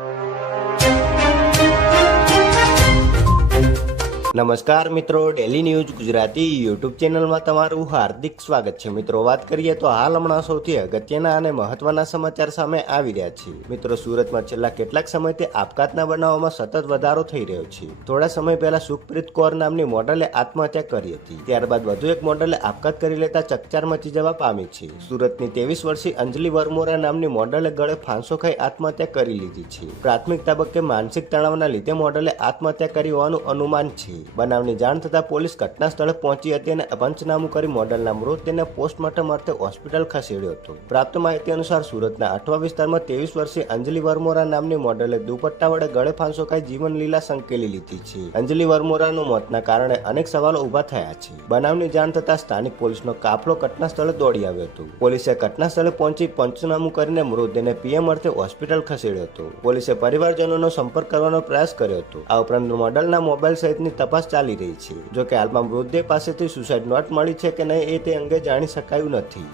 you. નમસ્કાર મિત્રો daily news Gujarati YouTube ચેનલમાં તમારું હાર્દિક સ્વાગત છે. મિત્રો, વાત કરીએ તો હાલ હમણાં સૌથી અગત્યના અને મહત્વના સમાચાર સામે આવી રહ્યા છે. મિત્રો, સુરતમાં છેલ્લા કેટલાક સમયથી આપઘાતના બનાવોમાં સતત વધારો થઈ રહ્યો છે. થોડા સમય પહેલા સુખપ્રીત કૌર નામની મોડલે આત્મહત્યા કરી હતી. ત્યારબાદ વધુ એક મોડલે આપઘાત કરી લેતા ચકચાર મચી જવા પામી છે. સુરતની ત્રેવીસ વર્ષીય અંજલિ વરમોરા નામની મોડલે ગળે ફાંસો ખાઈ આત્મહત્યા કરી લીધી છે. પ્રાથમિક તબક્કે માનસિક તણાવના લીધે મોડલે આત્મહત્યા કરી હોવાનું અનુમાન છે. બનાવની જાણ થતાં પોલીસ ઘટના સ્થળે પહોંચી હતી અને પંચનામું કરી મોડલના મૃતદેહને પોસ્ટમોર્ટમ અર્થે હોસ્પિટલ ખસેડ્યો હતો. પ્રાપ્ત માહિતી અનુસાર સુરતના અઠવા વિસ્તારમાં ત્રેવીસ વર્ષીય અંજલિ વર્મોરા નામની મોડલે દુપટ્ટા વડે ગળે ફાંસો ખાઈ જીવન લીલા સંકેલી લીધી છે. અંજલિ વર્મોરાનું મોતના કારણે અનેક સવાલો ઊભા થયા છે. બનાવની જાણ થતાં સ્થાનિક પોલીસનો કાફલો ઘટના સ્થળે દોડી આવ્યો હતો. પોલીસે ઘટના સ્થળે પહોંચી પંચનામું કરીને મૃતદેહને પીએમ અર્થે હોસ્પિટલ ખસેડ્યો હતો. પોલીસે પરિવારજનોનો સંપર્ક કરવાનો પ્રયાસ કર્યો હતો. આ ઉપરાંત મોડલના મોબાઈલ સહિતની તપાસ ચાલી રહી છે. જો કે હાલમાં મૃતદેહ પાસેથી સુસાઇડ નોટ મળી છે કે નહીં એ તે અંગે જાણી શકાયું નથી.